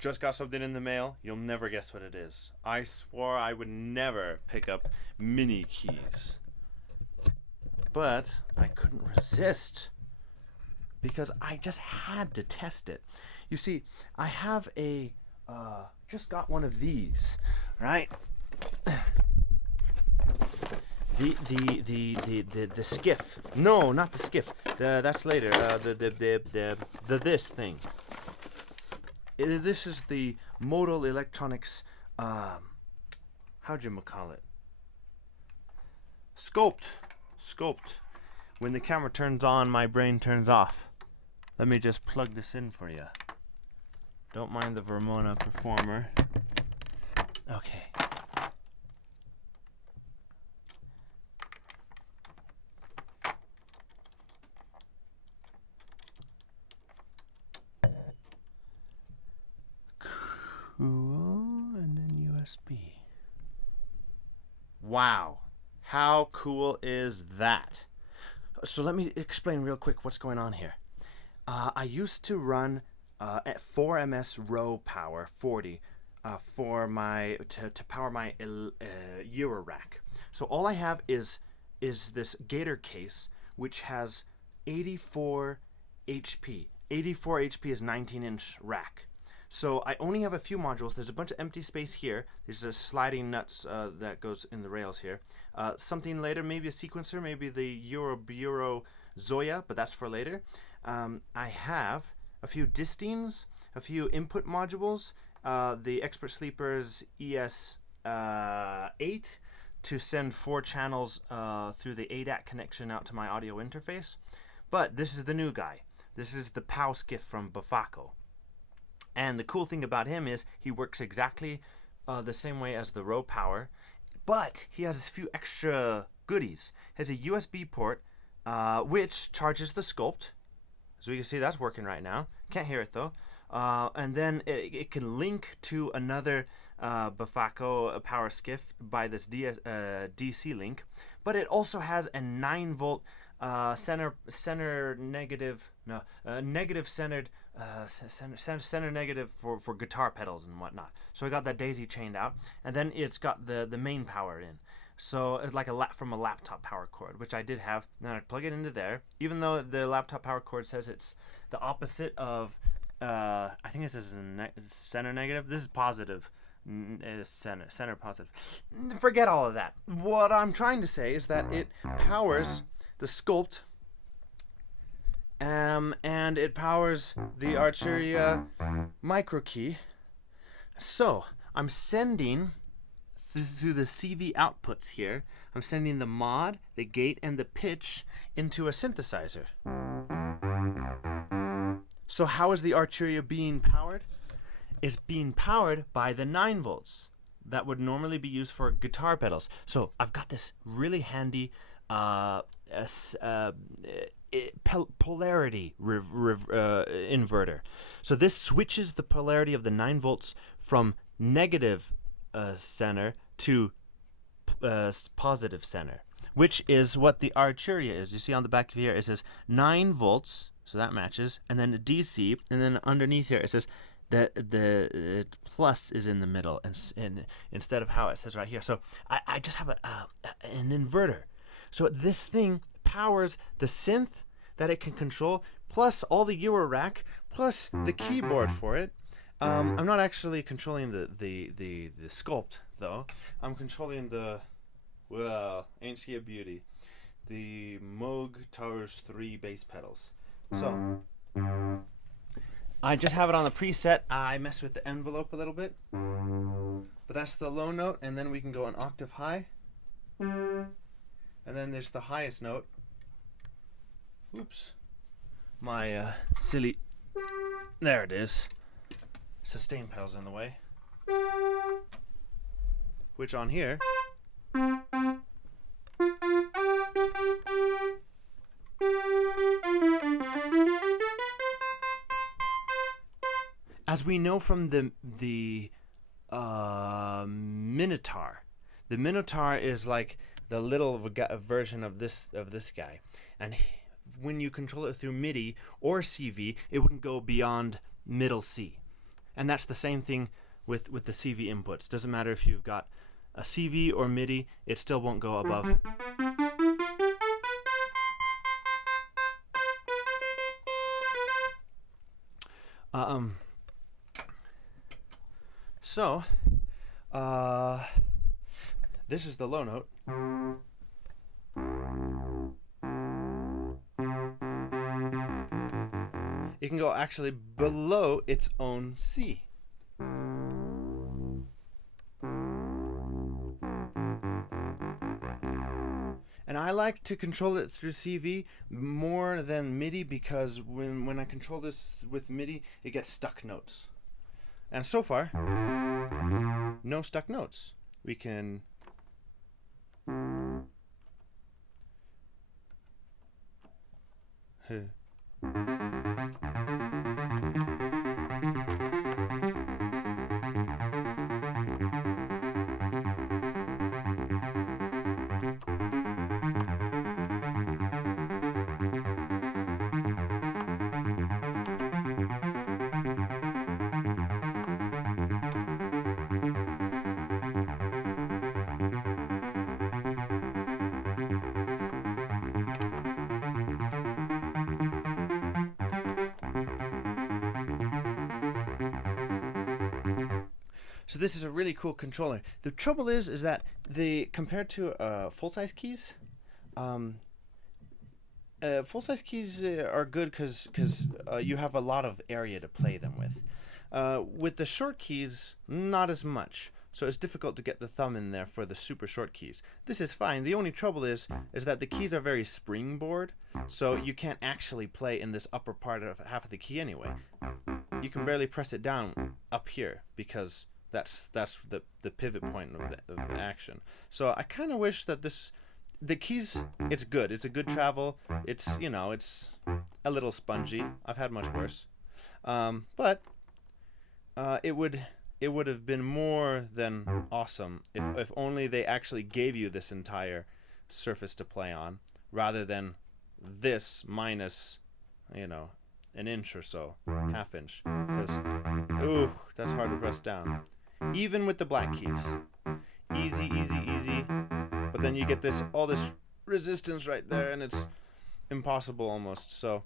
just got something in the mail. You'll never guess what it is. I swore I would never pick up mini keys. But I couldn't resist because I just had to test it. You see, I have a just got one of these, right? The skiff. No, not the skiff. That's later. This thing. This is the Modal Electronics. How'd you call it? Skulpt. When the camera turns on, my brain turns off. Let me just plug this in for you. Don't mind the Vermona Performer. Okay. Cool, and then USB. Wow. How cool is that? So let me explain real quick what's going on here. I used to run at 4ms row power 40 for my to power my Euro rack. So all I have is this Gator case which has 84 HP. 84 HP is 19-inch rack. So I only have a few modules. There's a bunch of empty space here. There's a sliding nuts that goes in the rails here. Something later, maybe a sequencer, maybe the Euro Zoya, but that's for later. I have a few distings, a few input modules, the Expert Sleepers ES8 to send 4 channels through the ADAT connection out to my audio interface. But this is the new guy. This is the Powskiff from Befaco. And the cool thing about him is he works exactly the same way as the Row Power, but he has a few extra goodies. He has a USB port which charges the Skulpt. As we can see, that's working right now. Can't hear it though. And then it can link to another Befaco Powskiff by this DC link. But it also has a 9-volt center negative negative for guitar pedals and whatnot. So I got that daisy chained out, and then it's got the main power in. So it's like from a laptop power cord, which I did have. Then I plug it into there. Even though the laptop power cord says it's the opposite of, I think it says center negative. This is positive. Center positive. Forget all of that. What I'm trying to say is that it powers the Skulpt, and it powers the Arturia micro key. So I'm sending through the CV outputs here. I'm sending the mod, the gate, and the pitch into a synthesizer. So how is the Arturia being powered? It's being powered by the 9 volts that would normally be used for guitar pedals. So I've got this really handy polarity inverter. So this switches the polarity of the 9 volts from negative center to positive center, which is what the Arturia is. You see on the back of here it says 9 volts, so that matches, and then DC, and then underneath here it says the plus is in the middle, and instead of how it says right here. So I just have an inverter. So this thing powers the synth that it can control, plus all the Euro rack, plus the keyboard for it. I'm not actually controlling the Skulpt though. I'm controlling the, well, ain't she a beauty, the Moog Towers 3 bass pedals. So I just have it on the preset. I messed with the envelope a little bit, but that's the low note, and then we can go an octave high, and then there's the highest note. Oops, my silly, there it is. Sustain pedal's in the way, which on here as we know from the Minotaur. The Minotaur is like the little version of this guy, and when you control it through MIDI or CV, it wouldn't go beyond middle C. And that's the same thing with the CV inputs. Doesn't matter if you've got a CV or MIDI, it still won't go above. So, this is the low note. It can go actually below its own C. And I like to control it through CV more than MIDI, because when I control this with MIDI, it gets stuck notes. And so far, no stuck notes. We can So this is a really cool controller. The trouble is that compared to full-size keys, full-size keys are good because you have a lot of area to play them with. With the short keys, not as much. So it's difficult to get the thumb in there for the super short keys. This is fine. The only trouble is that the keys are very springboard, so you can't actually play in this upper part of half of the key anyway. You can barely press it down up here because that's the pivot point of the action. So I kind of wish that the keys, it's good. It's a good travel. It's, you know, it's a little spongy. I've had much worse. But it would have been more than awesome if only they actually gave you this entire surface to play on, rather than this minus, you know, an inch or so, half inch, because ooh, that's hard to press down. Even with the black keys, easy, easy, easy. But then you get all this resistance right there, and it's impossible almost. So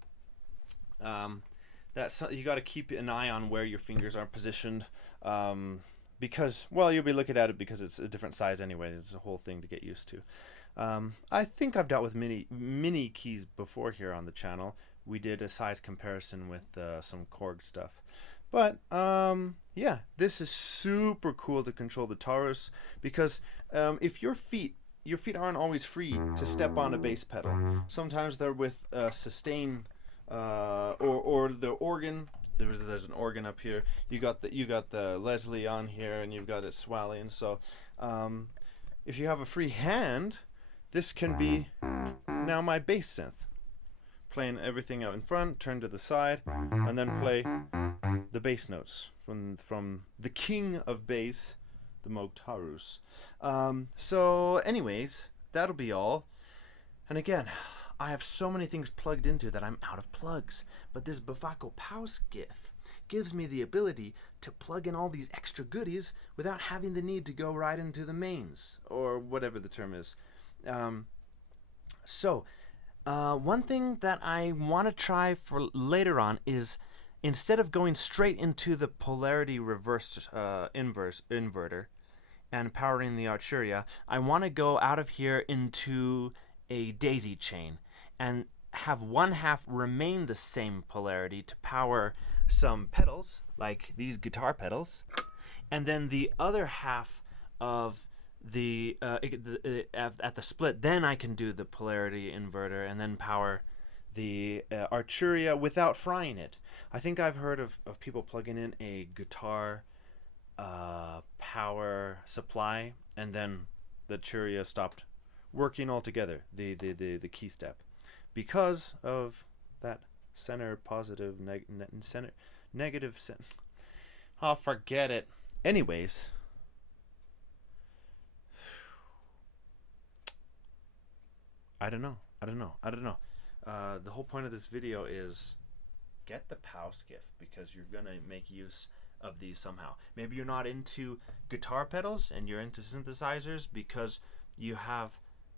that's, you got to keep an eye on where your fingers are positioned, because, well, you'll be looking at it because it's a different size anyway. It's a whole thing to get used to. I think I've dealt with mini keys before here on the channel. We did a size comparison with some Korg stuff. But yeah, this is super cool to control the Taurus, because if your feet aren't always free to step on a bass pedal. Sometimes they're with sustain or the organ. There's an organ up here. You got the Leslie on here, and you've got it swelling. So if you have a free hand, this can be now my bass synth, playing everything out in front, turn to the side, and then play the bass notes from the king of bass, the Moog Taurus. So anyways, that'll be all. And again, I have so many things plugged into that I'm out of plugs, but this Befaco Powskiff gives me the ability to plug in all these extra goodies without having the need to go right into the mains, or whatever the term is. One thing that I want to try for later on is, instead of going straight into the polarity reversed inverter and powering the Arturia, I want to go out of here into a daisy chain and have one half remain the same polarity to power some pedals, like these guitar pedals, and then the other half of the at the split, then I can do the polarity inverter and then power the Arturia without frying it. I think I've heard of people plugging in a guitar power supply, and then the Arturia stopped working altogether, the Keystep, because of that center positive center negative center. Oh, forget it. Anyways, I don't know. The whole point of this video is get the Powskiff, because you're gonna make use of these somehow. Maybe you're not into guitar pedals and you're into synthesizers because you have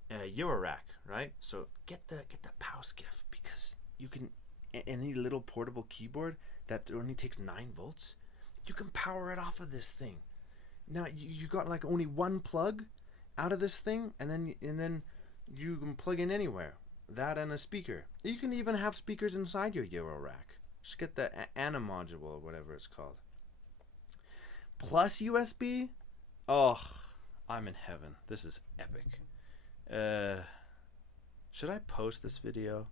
a Eurorack, right? So get the Powskiff, because you can, any little portable keyboard that only takes 9 volts, you can power it off of this thing. Now you got like only one plug out of this thing, and then you can plug in anywhere. That and a speaker. You can even have speakers inside your Eurorack. Just get the Ana module or whatever it's called. Plus USB. Oh, I'm in heaven. This is epic. Should I post this video?